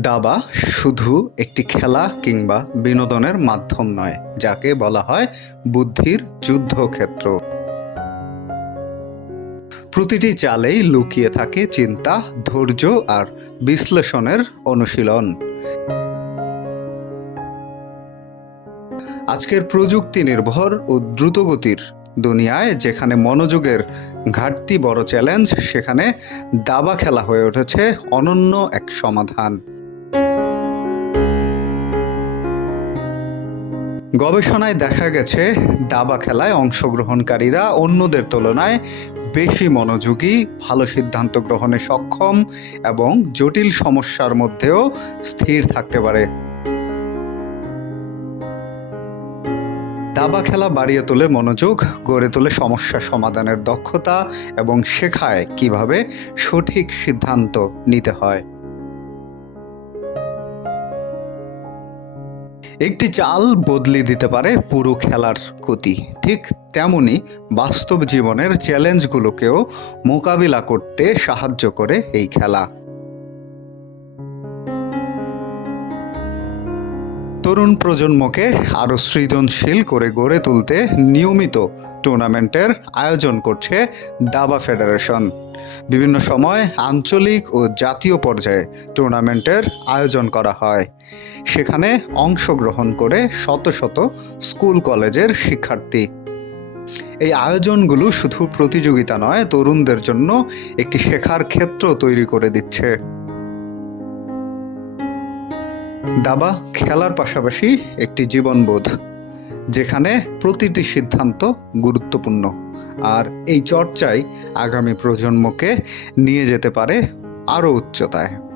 দাবা শুধু একটি খেলা কিংবা বিনোদনের মাধ্যম নয়, যাকে বলা হয় বুদ্ধির যুদ্ধক্ষেত্র। প্রতিটি চালেই লুকিয়ে থাকে চিন্তা, ধৈর্য আর বিশ্লেষণের অনুশীলন। আজকের প্রযুক্তি নির্ভর ও দ্রুতগতির দুনিয়ায় যেখানে মনোযোগের ঘাটতি বড় চ্যালেঞ্জ, সেখানে দাবা খেলা হয়ে উঠেছে অনন্য এক সমাধান। গবেষণায় দেখা গেছে, দাবা খেলায় অংশগ্রহণকারীরা অন্যদের তুলনায় বেশি মনোযোগী, ভালো সিদ্ধান্ত গ্রহণে সক্ষম এবং জটিল সমস্যার মধ্যেও স্থির থাকতে পারে। দাবা খেলা বাড়িয়ে তোলে মনোযোগ, গড়ে তোলে সমস্যা সমাধানের দক্ষতা এবং শেখায় কীভাবে সঠিক সিদ্ধান্ত নিতে হয়। একটি চাল বদলে দিতে পারে পুরো খেলার গতি ঠিক তেমনি বাস্তব জীবনের চ্যালেঞ্জগুলোকেও মোকাবিলা করতে সাহায্য করে এই খেলা। তরুণ প্রজন্মকে আরও সৃজনশীল করে গড়ে তুলতে নিয়মিত টুর্নামেন্টের আয়োজন করছে দাবা ফেডারেশন। বিভিন্ন সময় আঞ্চলিক ও জাতীয় পর্যায়ে টুর্নামেন্টের আয়োজন করা হয়। সেখানে অংশগ্রহণ করে শত শত স্কুল কলেজের শিক্ষার্থী। এই আয়োজনগুলো শুধু প্রতিযোগিতা নয়, তরুণদের জন্য একটি শেখার ক্ষেত্র তৈরি করে দিচ্ছে। দাবা খেলার পাশাপাশি একটি জীবনবোধ, যেখানে প্রতিটি সিদ্ধান্ত গুরুত্বপূর্ণ। আর এই চর্চাই আগামী প্রজন্মকে নিয়ে যেতে পারে আরও উচ্চতায়।